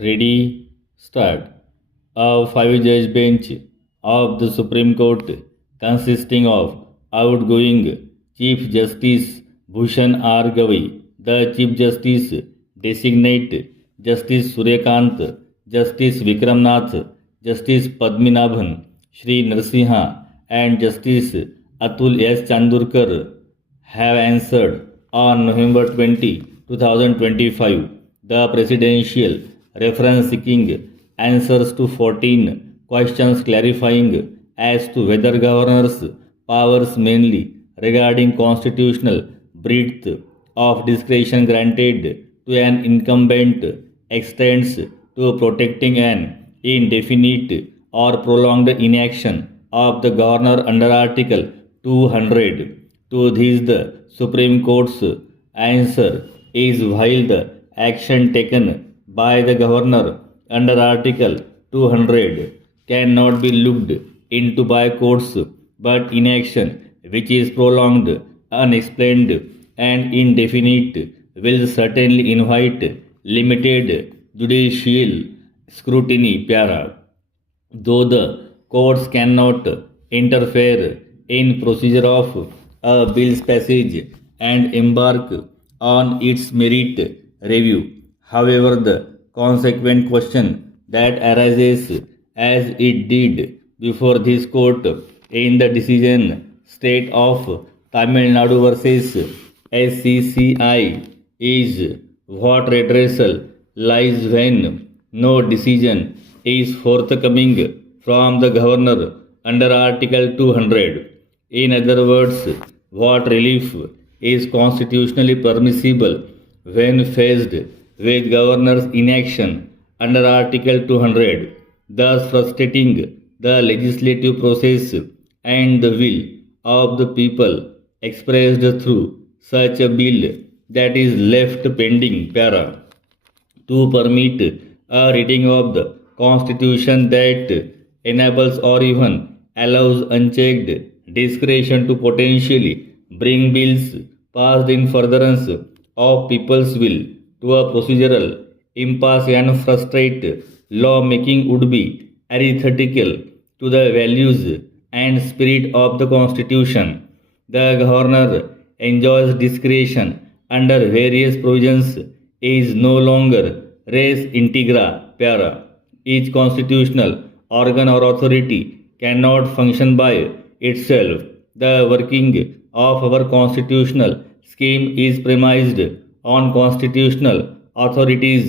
Ready, start. A five-judge bench of the Supreme Court consisting of outgoing Chief Justice Bhushan R. Gavi, the Chief Justice designate Justice Suryakant, Justice Vikramnath, Justice Padminabhan, Shri Narsimha, and Justice Atul S. Chandurkar have answered on November 20, 2025 the presidential reference seeking answers to 14 questions clarifying as to whether governor's powers mainly regarding constitutional breadth of discretion granted to an incumbent extends to protecting an indefinite or prolonged inaction of the governor under Article 200. To this, the Supreme Court's answer is while the action taken by the governor under Article 200 cannot be looked into by courts, but inaction which is prolonged, unexplained, and indefinite will certainly invite limited judicial scrutiny. Para. Though the courts cannot interfere in procedure of a bill's passage and embark on its merit review. However, the consequent question that arises as it did before this court in the decision State of Tamil Nadu versus SCCI is what redressal lies when no decision is forthcoming from the governor under Article 200. In other words, what relief is constitutionally permissible when faced with governor's inaction under Article 200, thus frustrating the legislative process and the will of the people expressed through such a bill that is left pending. Para. To permit a reading of the Constitution that enables or even allows unchecked discretion to potentially bring bills passed in furtherance of people's will to a procedural impasse and frustrate lawmaking would be antithetical to the values and spirit of the Constitution. The governor enjoys discretion under various provisions is no longer res integra. Para. Each constitutional organ or authority cannot function by itself. The working of our constitutional scheme is premised on constitutional authorities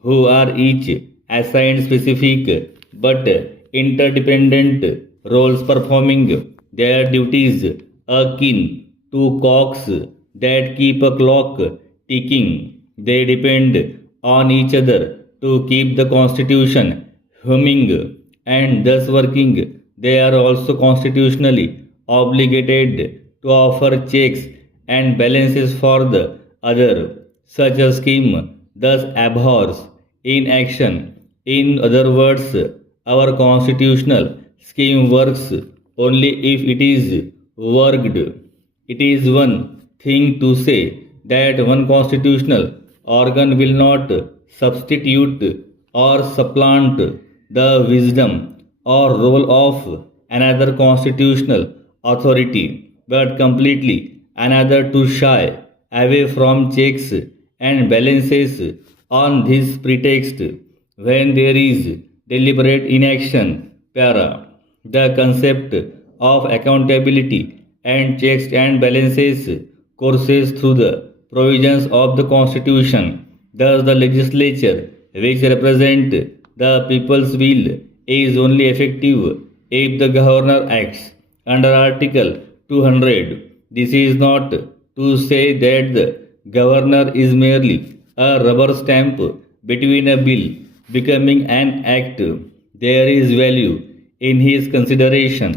who are each assigned specific but interdependent roles performing their duties akin to clocks that keep a clock ticking. They depend on each other to keep the constitution humming and thus working. They are also constitutionally obligated to offer checks and balances for the other. Such a scheme thus abhors inaction. In other words, our constitutional scheme works only if it is worked. It is one thing to say that one constitutional organ will not substitute or supplant the wisdom or role of another constitutional authority, but completely another to shy away from checks and balances on this pretext when there is deliberate inaction. Para. The concept of accountability and checks and balances courses through the provisions of the Constitution. Thus, the legislature, which represent the people's will, is only effective if the governor acts under Article 200. This is not to say that the governor is merely a rubber stamp between a bill becoming an act. There is value in his consideration,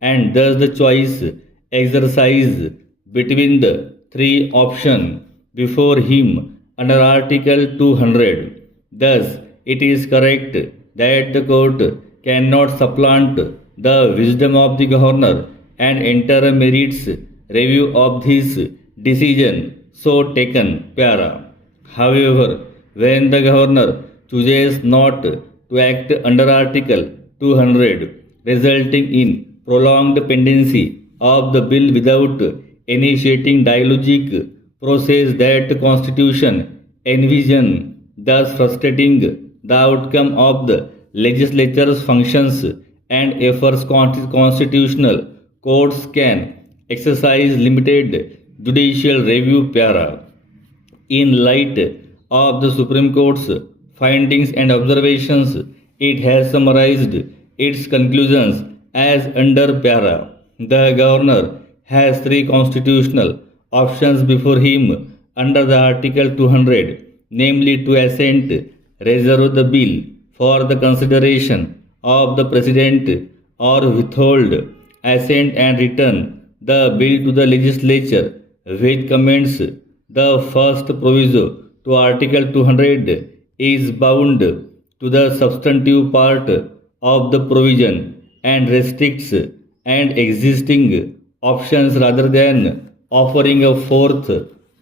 and thus the choice exercised between the three options before him under Article 200. Thus, it is correct that the court cannot supplant the wisdom of the governor and enter a merits review of this decision so taken. Para. However, when the governor chooses not to act under Article 200, resulting in prolonged pendency of the bill without initiating dialogic process that the Constitution envision, thus frustrating the outcome of the legislature's functions and efforts. Constitutional courts can exercise limited judicial review para in light of the Supreme Court's findings and observations. It has summarized its conclusions as under para. The governor has three constitutional options before him under the Article 200, namely to assent, reserve the bill for the consideration of the President, or withhold assent and return the bill to the legislature with comments. The first proviso to Article 200 is bound to the substantive part of the provision and restricts and existing options rather than offering a fourth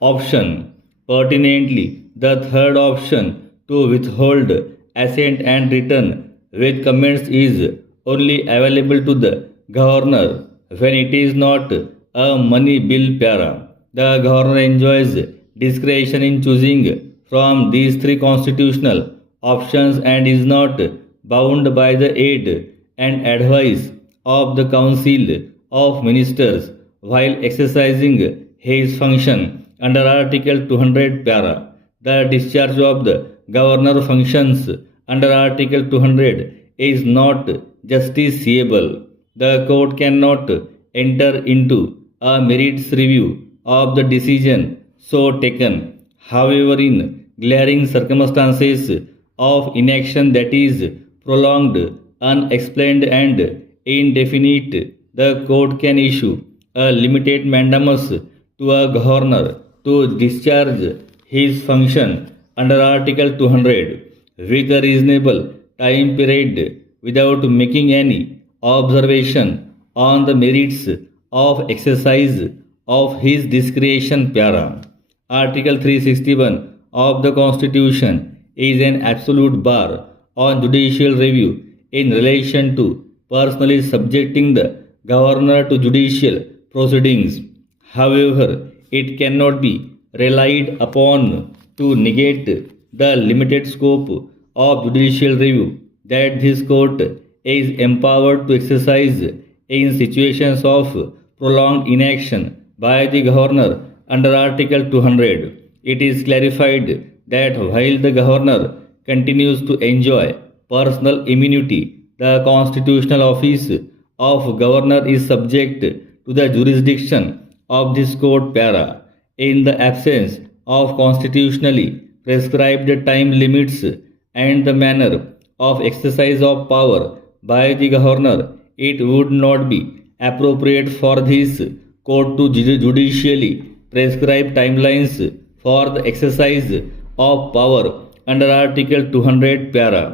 option. Pertinently, the third option to withhold assent and return with comments is only available to the governor when it is not a money bill para. The governor enjoys discretion in choosing from these three constitutional options and is not bound by the aid and advice of the Council of Ministers while exercising his function under Article 200 para. The discharge of the governor functions under Article 200 is not justiciable. The court cannot enter into a merits review of the decision so taken. However, in glaring circumstances of inaction that is prolonged, unexplained, and indefinite, the court can issue a limited mandamus to a governor to discharge his function under Article 200 with a reasonable time period without making any observation on the merits of exercise of his discretion para. Article 361 of the Constitution is an absolute bar on judicial review in relation to personally subjecting the governor to judicial proceedings. However, it cannot be relied upon to negate the limited scope of judicial review that this court is empowered to exercise in situations of prolonged inaction by the governor under Article 200. It is clarified that while the governor continues to enjoy personal immunity, the constitutional office of governor is subject to the jurisdiction of this court para. In the absence of constitutionally prescribed time limits and the manner of exercise of power by the governor, it would not be appropriate for this court to judicially prescribe timelines for the exercise of power under Article 200 para.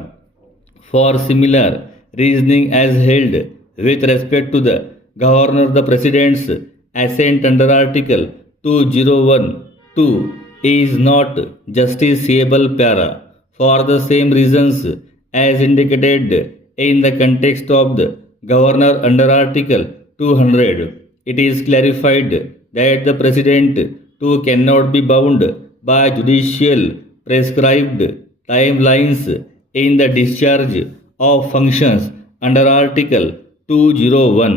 For similar reasoning as held with respect to the governor, the president's assent under Article 2012 is not justiciable para. For the same reasons as indicated in the context of the governor under Article 200, it is clarified that the president too cannot be bound by judicial prescribed timelines in the discharge of functions under Article 201.